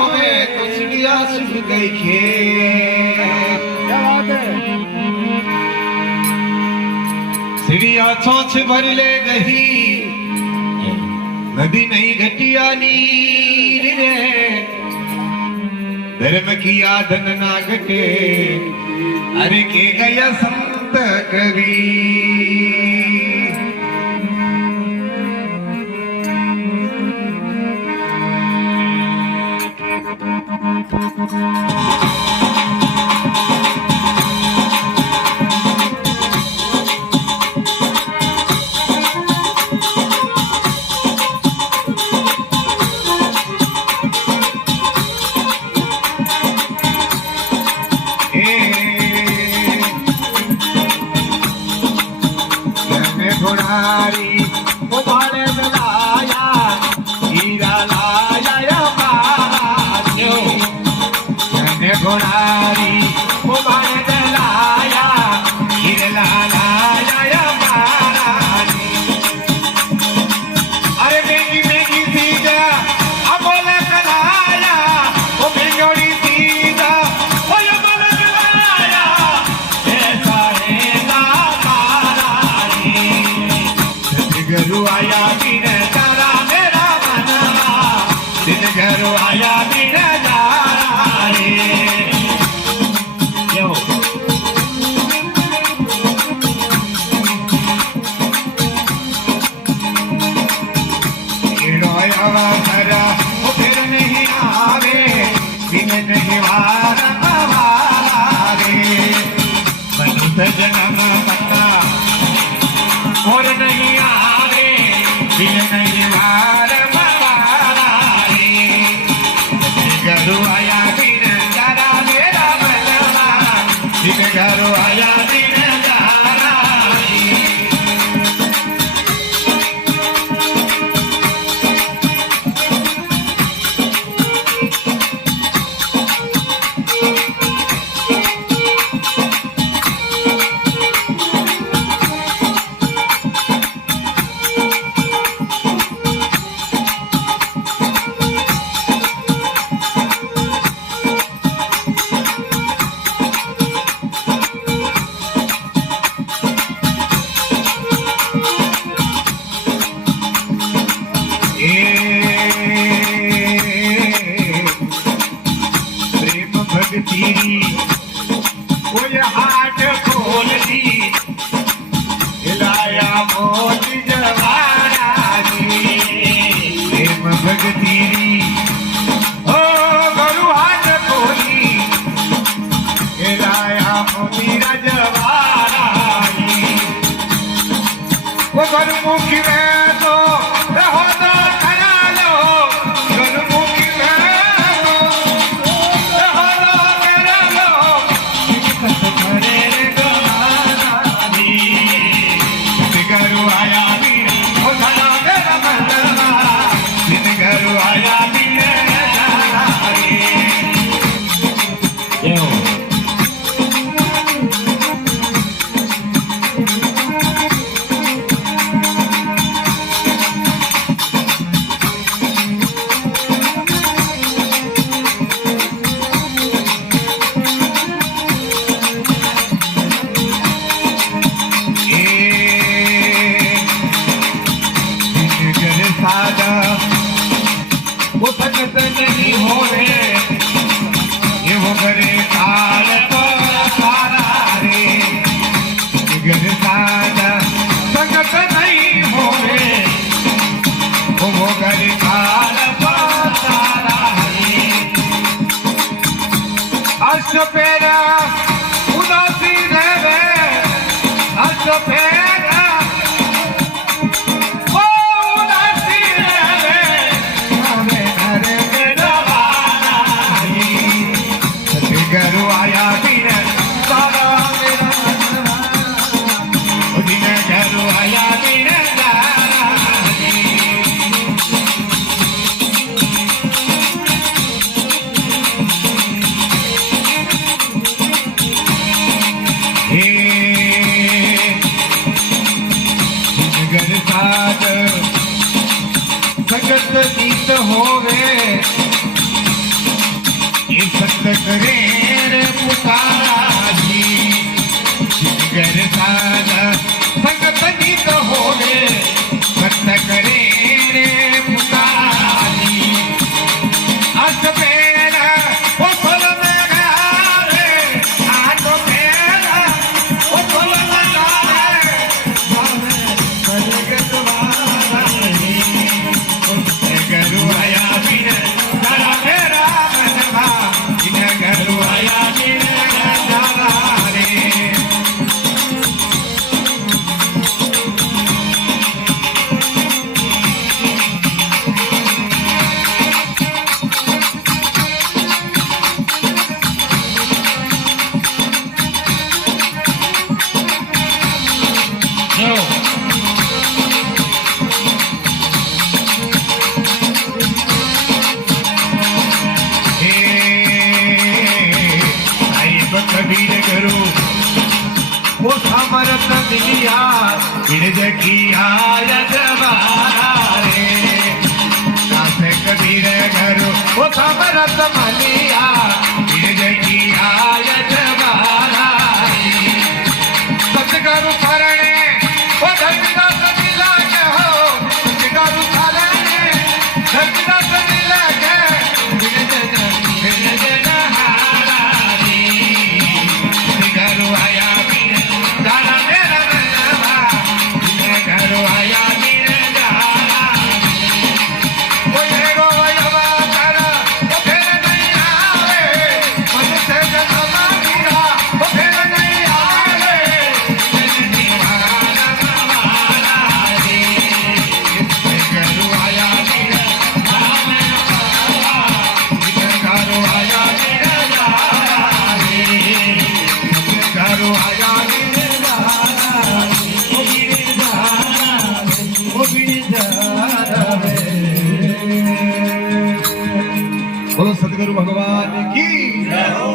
होवे तो चिड़िया सुन गई खेत। चिड़िया चोंच भर ले गई नदी नहीं घटिया नीर रे। धर्म किया धन ना घटे अरे के गया संत कवि। घोड़ारी उबारे लाया हीरा लाया महाराजो। मैंने घोड़ारी उबारे लाया हीरा लाया महाराजी। अरे मेगी मेगी सीधा अबोला कलाया ओ मेंगोड़ी सीधा ओ ये बोला कलाया ऐसा है ना घरू आया बिन तारा मेरा मना दिन घरू आया बिन तारा रे। यो रोया भरा वो फिर नहीं आवे बिन नहीं वारा रे। मनुष्य जन्म पता और नहीं आवे बिन नहीं वार रे। घरू आया बिन तारा मेरा मना बिन घरू आया बिन तारा रे। प्रेम भक्ति कोई हाथ खोल दी हिलाया मोत जवाना दी। प्रेम भक्ति ओ गुरु हाथ खोली हिलाया मोती जवाना दी। वो गुरुमुखी में तो रहो तो खड़ा लो गुरुमुखी में रहो तो खड़ा लो करे रे गवानी। घरू आया बिन ओ धना मेरा मना दिन घरू आया बिन तारा रे। यो वो भगत नहीं होवे ये वो करे काल सारा रे। घर सादा संगत नहीं होवे वो करे काल सारा रे। अष्ट पेरा उदासी रहे अष्ट पेरा घरू आया बिन तारा मेरा मना दिन घरू आया बिन तारा रे। करे रे पुकाराजी जिगर साजा संगत नीत होवे भक्त करे रे पुकाराजी आठ पेरा ओ फल में रे आठ पेरा ओ फल में गरु आया बिन तारा मेरा मनवा इन गरु आया बिन तारा रे कबीर करो वो समरत मिलिया गिरज किया यजमाना रे कासे कबीर करो वो समरत मिलिया गिरज किया यजमाना रे सतगुरु शरणे वो धर्मदास मिला के हो सतगुरु शरणे धर्मदास मिला के गिरज गरु आया बिन तारा मेरा मनवा गरु आया बिन तारा कोई रोयवा तारा तो फिर नहीं आवे मन से जन्मा गिरा तो फिर नहीं आवे निवारा नवारा रे गरु आया बिन तारा मेरा गरु आया बिन तारा रे गरु आया बोलो सतगुरु भगवान की जय हो।